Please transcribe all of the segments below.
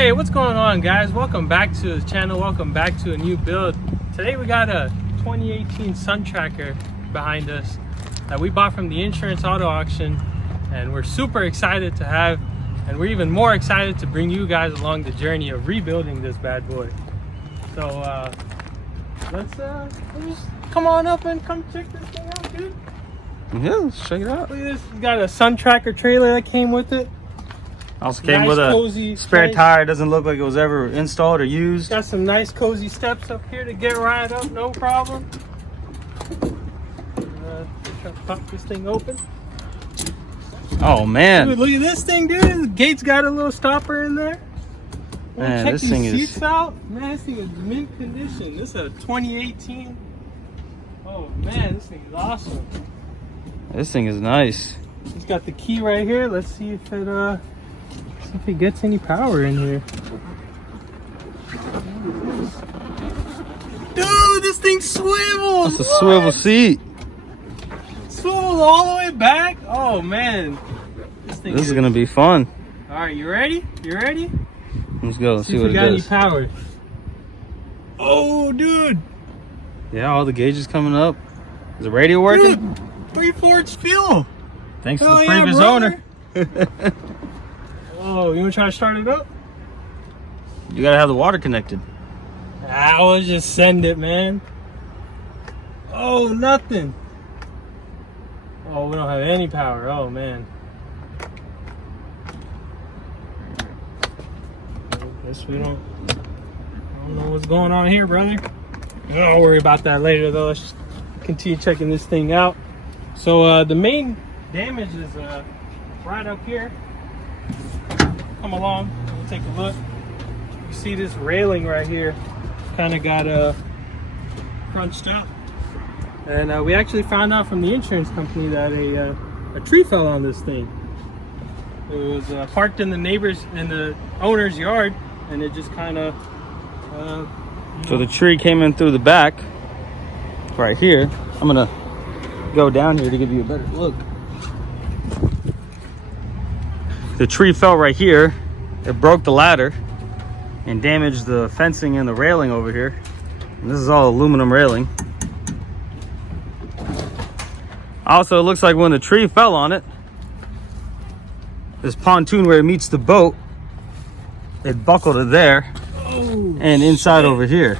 Hey, what's going on, guys? Welcome back to the channel. Welcome back to a new build. Today we got a 2018 Sun Tracker behind us that we bought from the Insurance Auto Auction, and we're super excited to have, and we're even more excited to bring you guys along the journey of rebuilding this bad boy. So let's just come on up and come check this thing out, dude. Yeah, let's check it out. Look at this. It's got a Sun Tracker trailer that came with it. Also came with a spare tire. Doesn't look like it was ever installed or used. Got some nice cozy steps up here to get right up, no problem. Try to pop this thing open. Oh man! Dude, look at this thing, dude. The gate's got a little stopper in there. Man, check this these thing seats is out. Man, this thing is mint condition. This is a 2018. Oh man, this thing is awesome. This thing is nice. It's got the key right here. Let's see if it gets any power in here. Dude, this thing swivels. That's a swivel seat. Swivels all the way back. Oh man, This is gonna be fun. All right, you ready? You ready? Let's go. Let's see if what we it got does. any power. Oh, dude. Yeah, all the gauges coming up. Is the radio working? Dude, 3/4 fuel. Thanks to Hell the yeah, previous brother. owner. Oh, you wanna try to start it up? You gotta have the water connected. I will just send it, man. Oh, nothing. Oh, we don't have any power. Oh, man. Guess we don't. I don't know what's going on here, brother. I'll worry about that later, though. Let's just continue checking this thing out. So, the main damage is right up here. Come along. We'll take a look. You see this railing right here kind of got crunched up, and we actually found out from the insurance company that a tree fell on this thing. It was parked in the owner's yard, and it just kind of So the tree came in through the back right here. I'm gonna go down here to give you a better look. The tree fell right here. It broke the ladder and damaged the fencing and the railing over here. And this is all aluminum railing. Also, it looks like when the tree fell on it, this pontoon where it meets the boat, it buckled it there. oh, And inside shit. over here.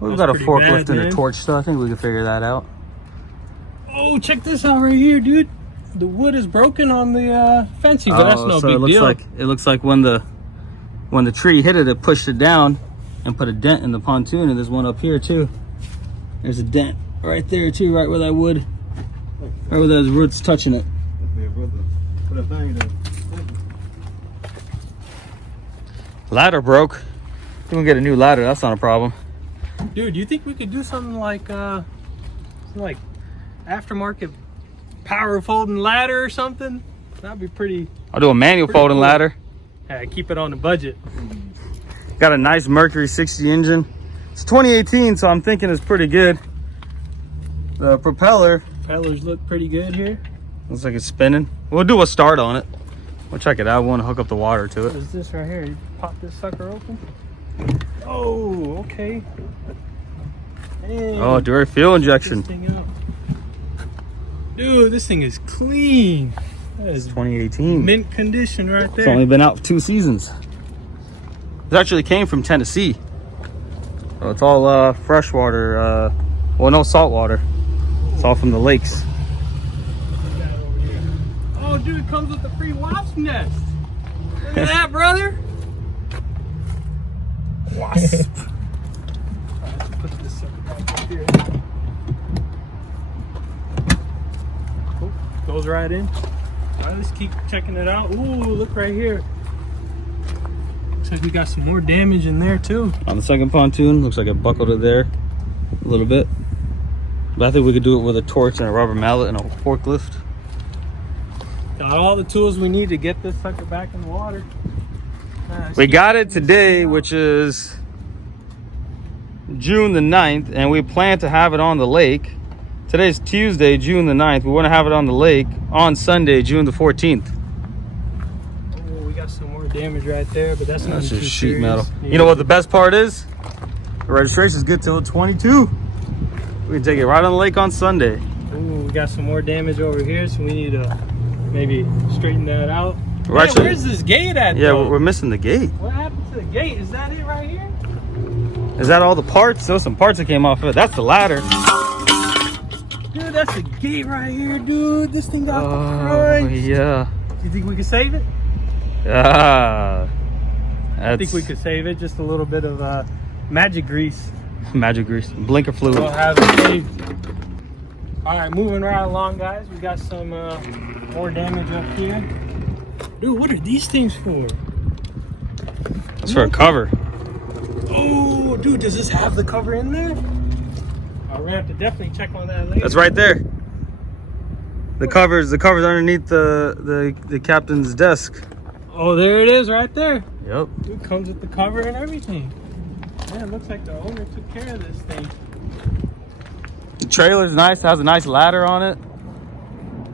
We've got a pretty forklift bad, and a man. torch, so I think we can figure that out. Oh, check this out right here, dude. The wood is broken on the fencing, but that's no so big deal. It looks like when the tree hit it, it pushed it down and put a dent in the pontoon. And there's one up here too. There's a dent right there too, right where that wood, right where those roots touching it. Ladder broke. You can get a new ladder. That's not a problem. Dude, you think we could do something like aftermarket power folding ladder or something? That'd be pretty. I'll do a manual folding cool. ladder. Yeah, keep it on the budget. Got a nice Mercury 60 engine. It's 2018, so I'm thinking it's pretty good. The propellers Look pretty good here. looks like it's spinning. We'll do a start on it. We'll check it out. We want to hook up the water to What it. is this right here? You pop this sucker open. Oh, okay. Dang, Oh, direct fuel check injection. this thing out. Dude, this thing is clean. That is 2018. mint condition right It's there. only been out for 2 seasons. It actually came from Tennessee. So it's all freshwater. Well, no salt water. It's all from the lakes. Oh, dude, it comes with a free wasp nest. Look at that, brother. Wasp. Let's put this back up here. Oh, goes right in. All right, let's keep checking it out. Ooh, look right here. Looks like we got some more damage in there too. On the second pontoon, looks like it buckled it there a little bit. But I think we could do it with a torch and a rubber mallet and a forklift. Got all the tools we need to get this sucker back in the water. We got it today, which is June the 9th, and we plan to have it on the lake. Today's Tuesday, June the 9th. We want to have it on the lake on Sunday, June the 14th. Oh, we got some more damage damage right there, but that's not That's too just sheet serious. metal. Yeah. You know what the best part is? The registration is good till 22. We can take it right on the lake on Sunday. Ooh, we got some more damage over here, so we need to maybe straighten that out. We're Man, actually- where's this gate at? Yeah, though? we're missing the gate. What happened to the gate? Is that it right here? Is that all the parts? There was some parts that came off of it. That's the ladder. Dude, that's the gate right here, dude. This thing got Oh, crushed. yeah. Do you think we can save it? Ah. I think we could save it. Just a little bit of magic grease. Magic grease. Blinker fluid. We'll have it saved. All right, moving right along, guys. We got some more damage up here. Dude, what are these things for? It's for a cover. Oh, dude, does this have the cover in there? We're gonna have to definitely check on that later. That's right there. The cover's underneath the captain's desk. Oh, there it is, right there. Yep. Dude, comes with the cover and everything. Man, it looks like the owner took care of this thing. The trailer's nice. It has a nice ladder on it.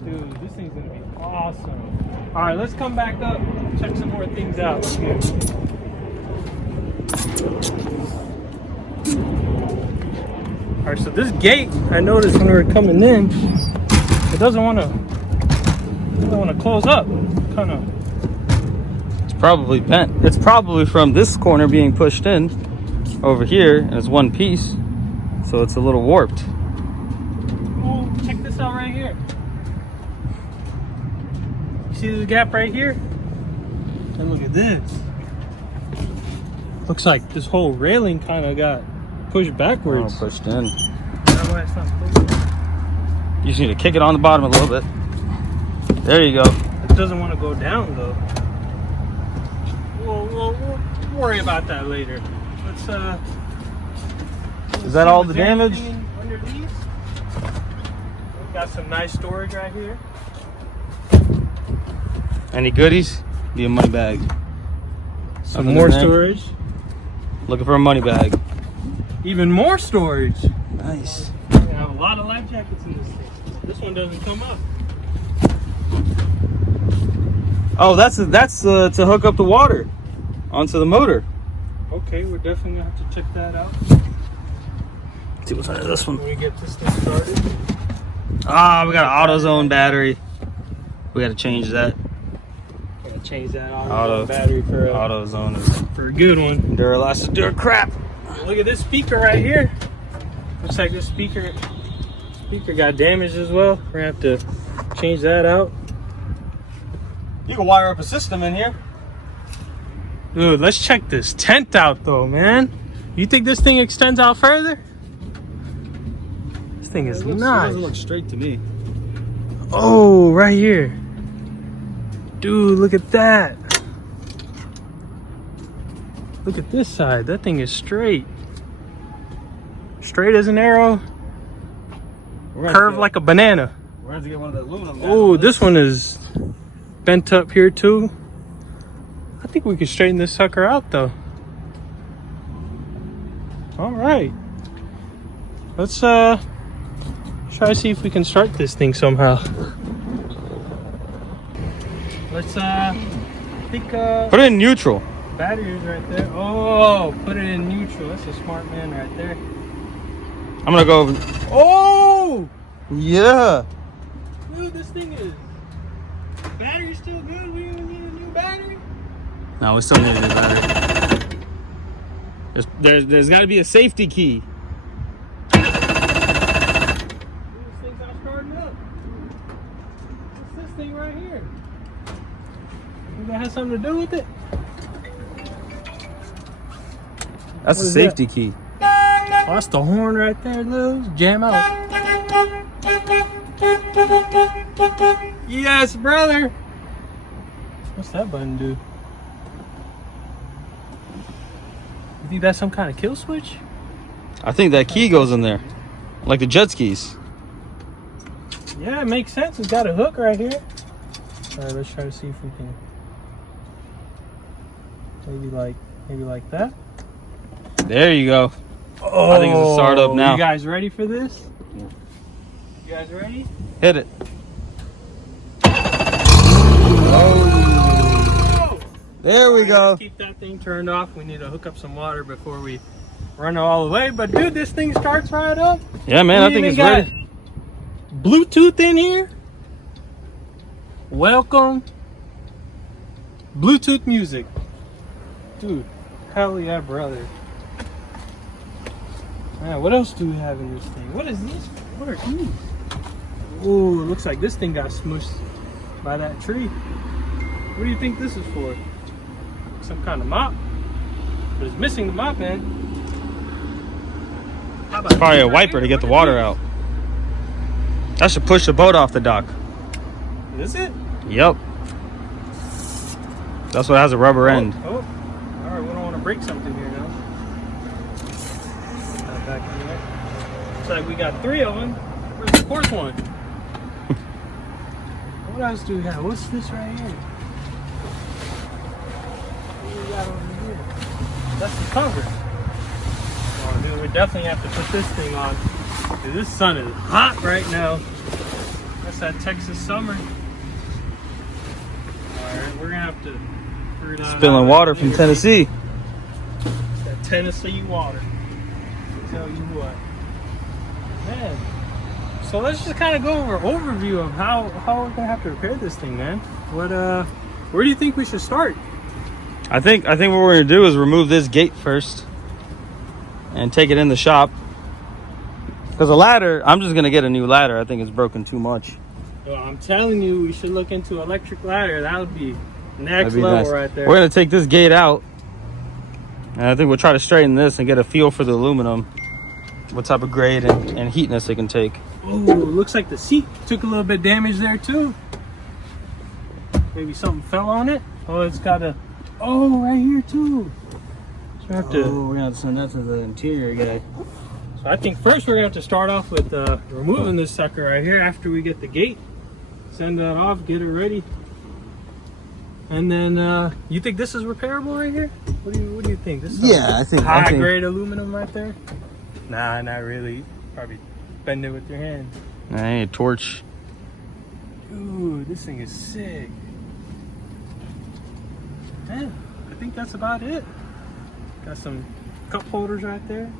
Dude, this thing's gonna be awesome. All right, let's come back up, check some more things out here. All right, so this gate, I noticed when we were coming in, it doesn't want to close up. Kind of. It's probably bent. It's probably from this corner being pushed in over here, and it's one piece, so it's a little warped. Oh, check this out right here. You see this gap right here? And look at this. Looks like this whole railing kind of got pushed backwards. Oh, pushed in. That's why it's not closing. You just need to kick it on the bottom a little bit. There you go. It doesn't want to go down though. We'll worry about that later. Let's Is that all the damage? Underneath. We've got some nice storage right here. Any goodies? Be a money bag. Some Nothing more in there? storage. Looking for a money bag. Even more storage. Nice. We have a lot of life jackets in this thing. This one doesn't come up. Oh, that's to hook up the water onto the motor. Okay, we're definitely gonna have to check that out See what's under this when one. we get this thing started. Ah, we got an AutoZone battery. We got to change that. Gotta change that Auto battery for AutoZone is a good one. Duralast to crap. Look at this speaker right here. Looks like this speaker got damaged as well. We're gonna have to change that out. You can wire up a system in here. Dude, let's check this tent out though, man. You think this thing extends out further? This thing is It nice. doesn't look straight to me. Oh, right here. Dude, look at that. Look at this side. That thing is straight. Straight as an arrow. Curved like a banana. We're going to get one of the aluminum. Oh, this one is bent up here too. I think we could straighten this sucker out though. All right. Let's try to see if we can start this thing somehow. Let's Put it in neutral. batteries right there. Oh, put it in neutral. That's a smart man right there. I'm going to go over. Oh! Yeah. Dude, this thing is... Battery's still good? We even need a new battery? No, we still need a new battery. There's got to be a safety key. Dude, this thing's not starting up. What's this thing right here? Think that has something to do with it? That's What a is safety key. Oh, that's the horn right there, Lou. Jam out. Yes, brother. What's that button do? You think that's some kind of kill switch? I think that key goes in there. Like the jet skis. Yeah, it makes sense. It's got a hook right here. All right, let's try to see if we can. Maybe like that. There you go. Oh, I think it's a start up now. You guys ready for this? You guys ready? Hit it. Oh! There we Alright, go. let's keep that thing turned off. We need to hook up some water before we run it all the way. But dude, this thing starts right up. Yeah, man, I think it's ready. Bluetooth in here. Welcome. Bluetooth music. Dude, hell yeah, brother. Man, what else do we have in this thing? What is this? What are these? Ooh, it looks like this thing got smushed by that tree. What do you think this is for? Some kind of mop? But it's missing the mop end. It's probably a wiper to get the water out. That should push the boat off the dock. Is it? Yep. That's what has a rubber end. Oh, all right. We don't want to break something here now. Back in there. Looks like we got 3 of them. Where's the 4th one? What else do we have? What's this right here? What do we got over here? That's the cover. Oh, dude, we definitely have to put this thing on. Dude, this sun is hot right now. That's that Texas summer. Alright, we're gonna have to figure it out. Spilling water from Tennessee. It's that Tennessee water. I'll tell you what. Man. So let's just kind of go over an overview of how we're gonna have to repair this thing, man. Where do you think we should start? I think what we're gonna do is remove this gate first and take it in the shop. Because the ladder, I'm just gonna get a new ladder. I think it's broken too much. Well, I'm telling you, we should look into electric ladder. That would be next level nice. right there. We're gonna take this gate out, and I think we'll try to straighten this and get a feel for the aluminum, what type of grade and heatness it can take. Oh, looks like the seat took a little bit damage there too. Maybe something fell on it. Oh, it's got a. Oh, right here too. So we have to. Oh, we're gonna have to send that to the interior guy. So I think first we're gonna have to start off with removing this sucker right here after we get the gate. Send that off, get it ready. And then you think this is repairable right here? What do you think? This is I think high grade aluminum right there? Nah, not really. Probably bend it with your hand. I need a torch. Dude, this thing is sick. Man, I think that's about it. Got some cup holders right there.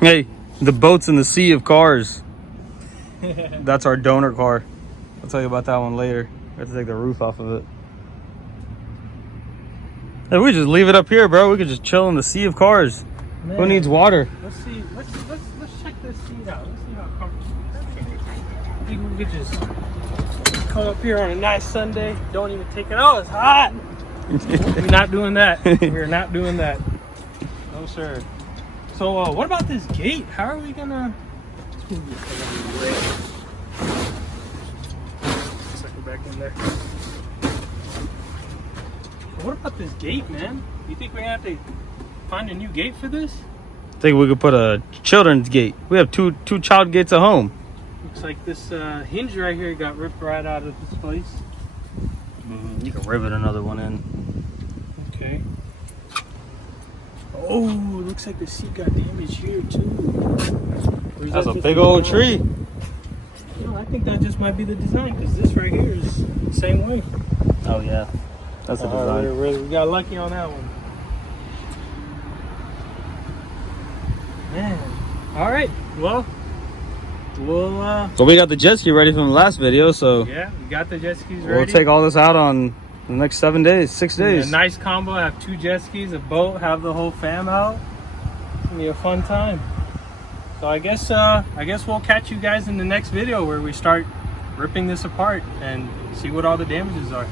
Hey, the boat's in the sea of cars. That's our donor car. I'll tell you about that one later. We have to take the roof off of it. Hey, we just leave it up here, bro. We could just chill in the sea of cars. Man, who needs water? Let's see. Let's check this seat out. Let's see how comfortable it is. I think we could just come up here on a nice Sunday. Don't even take it. Oh, it's hot. We're not doing that. We're not doing that. No, sir. So, what about this gate? How are we gonna? Let's move this sucker back in there. What about this gate, man? You think we're gonna have to find a new gate for this? I think we could put a children's gate. We have two child gates at home. Looks like this hinge right here got ripped right out of this place. You can rivet another one in. Okay. Oh, looks like the seat got damaged here too. That's a big old tree. No, I think that just might be the design because this right here is the same way. Oh yeah, that's the design. We got lucky on that one. Man. All right. Well, we'll. So we got the jet ski ready from the last video, so Yeah, we got the jet skis ready. we'll take all this out on the next 6 days. A nice combo. Have 2 jet skis, a boat, have the whole fam out. It's gonna be a fun time. So I guess we'll catch you guys in the next video where we start ripping this apart and see what all the damages are.